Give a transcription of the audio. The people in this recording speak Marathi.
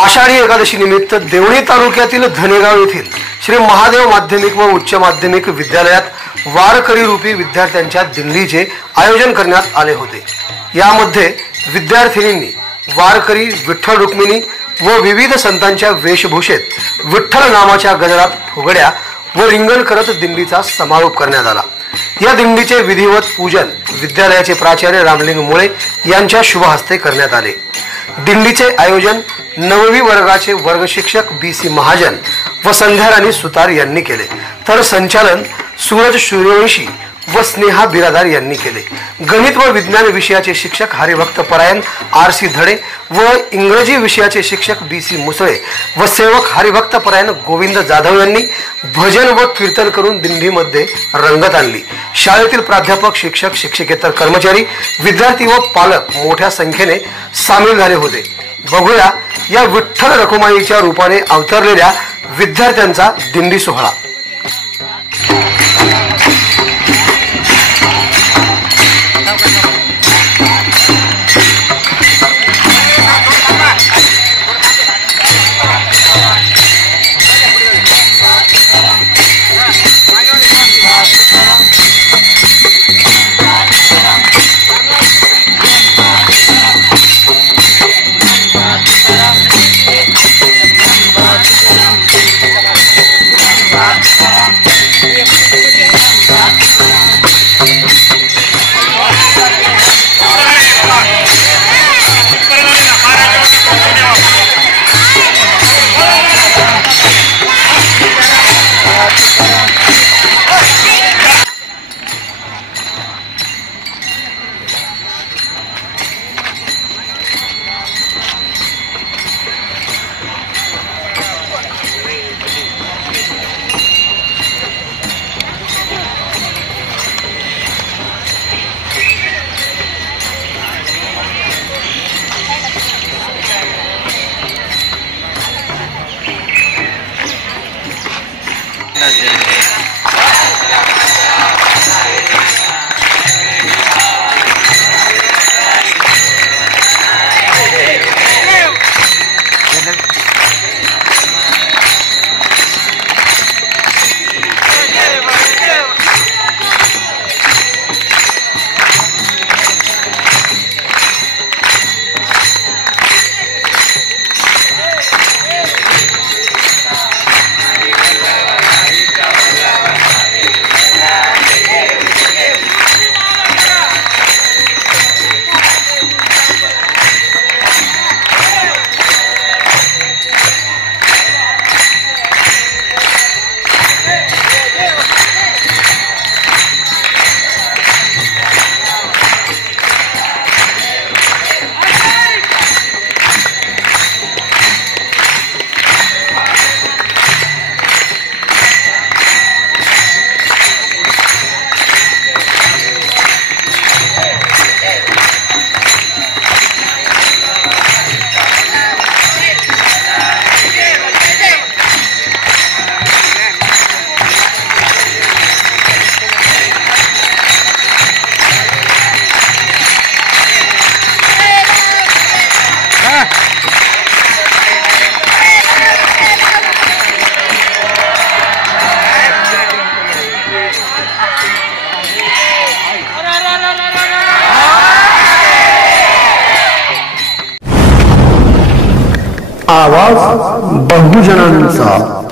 आषाढी एकादशी निमित्त देवणी तालुक्यातील धनेगाव येथील श्री महादेव माध्यमिक व उच्च माध्यमिक विद्यालयात वारकरी रूपी विद्यार्थ्यांच्या दिंडीचे आयोजन करण्यात आले होते। यामध्ये विद्यार्थिनींनी वारकरी विठ्ठल रुक्मिणी व विविध संतांच्या वेशभूषेत विठ्ठल नामाच्या गजरात फुगड्या व रिंगण करत दिंडीचा समारोप करण्यात आला। या दिंडीचे विधिवत पूजन विद्यालयाचे प्राचार्य रामलिंग मुळे यांच्या शुभ हस्ते करण्यात आले। दिंडीचे आयोजन 9वी वर्गाचे वर्ग शिक्षक BC महाजन व संध्या राणी सुतार यांनी केले, तर संचालन सूरज सूर्यवंशी व स्नेहा बिरादार यांनी केले। गणित व विज्ञान विषयाचे शिक्षक हरिभक्त परायण RC धडे व इंग्रजी विषयाचे शिक्षक BC मुसळे व सेवक हरिभक्त परायण गोविंद जाधव यांनी भजन व कीर्तन करून दिंडीमध्ये रंगत आणली। शाळेतील प्राध्यापक, शिक्षक, शिक्षकेतर कर्मचारी, विद्यार्थी व पालक मोठ्या संख्येने सामील झाले होते। बघूया या विठ्ठल रखुमाईच्या रूपाने अवतरलेल्या विद्यार्थ्यांचा दिंडी सोहळा। आवाज बहुजनांचा।